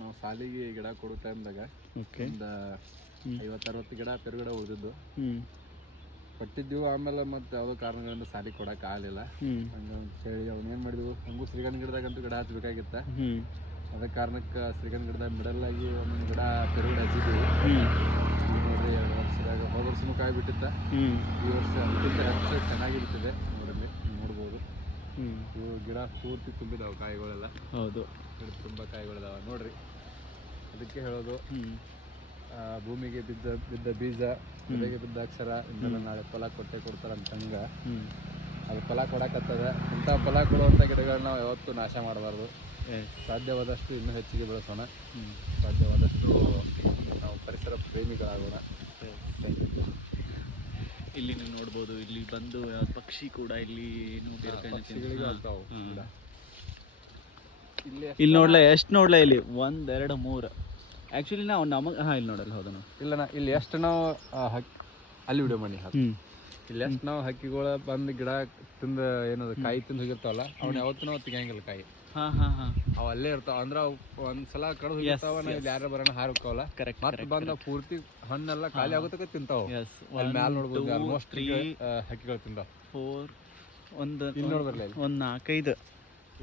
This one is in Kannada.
ನಾವು ಸಾಲಿಗೆ ಗಿಡ ಕೊಡೋ ಟೈಮ್ದಾಗ ಒಂದು 50-60 ಗಿಡ ಪೆರುಗಿಡ ಉಳಿದಿದ್ದು ಕೊಟ್ಟಿದ್ದೀವಿ. ಆಮೇಲೆ ಮತ್ತೆ ಯಾವುದೋ ಕಾರಣಗಳಿಂದ ಸಾಲಿಗೆ ಕೊಡಕ್ಕೆ ಆಗಲಿಲ್ಲ. ಹಂಗಂತ ಹೇಳಿ ಅವ್ನೇನು ಮಾಡಿದ್ವು, ಹಂಗೂ ಶ್ರೀಗಂಧ ಗಿಡದಾಗಂತೂ ಗಿಡ ಹಚ್ಬೇಕಾಗಿತ್ತ. ಅದ ಕಾರಣಕ್ಕೆ ಶ್ರೀಗಂಧ ಗಿಡದಾಗ ಮಿಡಲ್ಲಾಗಿ ಒಂದೊಂದು ಗಿಡ ಪೆರುಗಿಡ ಹಚ್ಚಿದ್ದೀವಿ. ಈಗ ನೋಡ್ರಿ 2 ವರ್ಷದಾಗ ಹೋದ ವರ್ಷನೂ ಕಾಯಿ ಬಿಟ್ಟಿತ್ತ. ಈ ವರ್ಷ ಅದಕ್ಕಿಂತ ಹೆಚ್ಚು ಚೆನ್ನಾಗಿರ್ತದೆ ನೋಡ್ರಿ, ನೋಡ್ಬೋದು. ಇವು ಗಿಡ ಪೂರ್ತಿ ತುಂಬಿದಾವೆ ಕಾಯಿಗಳೆಲ್ಲ. ಹೌದು, ತುಂಬ ಕಾಯಿಗಳಿದಾವ ನೋಡ್ರಿ. ಅದಕ್ಕೆ ಹೇಳೋದು, ಭೂಮಿಗೆ ಬಿದ್ದ ಬೀಜ, ಬೆಳೆಗೆ ಬಿದ್ದ ಅಕ್ಷರ ಇಂದೆಲ್ಲ ನಾಳೆ ಫಲ ಕೊಡ್ತಾರಂತಂಗ ಅದು ಫಲ ಕೊಡಕತ್ತದ. ಇಂಥ ಫಲ ಕೊಡುವಂಥ ಗಿಡಗಳನ್ನ ನಾವು ಯಾವತ್ತೂ ನಾಶ ಮಾಡಬಾರ್ದು. ಸಾಧ್ಯವಾದಷ್ಟು ಇನ್ನೂ ಹೆಚ್ಚಿಗೆ ಬೆಳೆಸೋಣ. ಸಾಧ್ಯವಾದಷ್ಟು ನಾವು ಪರಿಸರ ಪ್ರೇಮಿಗಳಾಗೋಣ. ಇಲ್ಲಿ ನೀವು ನೋಡ್ಬೋದು, ಇಲ್ಲಿ ಬಂದು ಪಕ್ಷಿ ಕೂಡ ಇಲ್ಲಿ ಪಕ್ಷಿಗಳಿಗೆ ಆಗ್ತಾವು. ಇಲ್ಲಿ ನೋಡ್ಲಾ, ಎಷ್ಟು ನೋಡ್ಲಾ, ಇಲ್ಲಿ 1 2 3 ಆ್ಯಕ್ಚುಲಿ ನಾವು ನಮಗೆ ಇಲ್ಲಿ ನೋಡಲ್ಲ. ಹೌದಾ, ಇಲ್ಲ ಇಲ್ಲಿ ಎಷ್ಟು ನಾವು ಅಲ್ಲಿ ವಿಡಿಯೋ ಮಾಡಿ ಇಲ್ಲಿ ಎಷ್ಟು ನಾವು ಹಕ್ಕಿಗಳ ಬಂದು ಗಿಡ ತಿಂದು ಏನದು ಕಾಯಿ ತಿಂದು ಹೋಗಿರ್ತಾವಲ್ಲ, ಅವ್ನ ಯಾವತ್ತೂ ನಾವು ತೆಗಿಯಂಗಿಲ್ಲ ಕಾಯಿ. ಅವು ಅಲ್ಲೇ ಇರ್ತಾವ. ಅಂದ್ರೆ ಅವು ಒಂದ್ಸಲ ಕಡ್ದು ಹೋಗಿರ್ತಾವ. ನಾವು ಇಲ್ಲಿ ಯಾರ ಬರೋಣ ಹಾರಕ್ಕವಲ್ಲ, ಮತ್ತೆ ಬಂದ ಪೂರ್ತಿ ಹಣ್ಣೆಲ್ಲ ಖಾಲಿ ಆಗೋತಕ್ಕ ತಿಂತಾವ. ಅಲ್ಲಿ ಮ್ಯಾಲ ನೋಡ್ಬೋದು, ಆಲ್ಮೋಸ್ಟ್ ಹಕ್ಕಿಗಳು ತಿಂತಾವ. 4 1 ಇಲ್ಲಿ ನೋಡ್ಬರ್ಲಿ, 1 4 5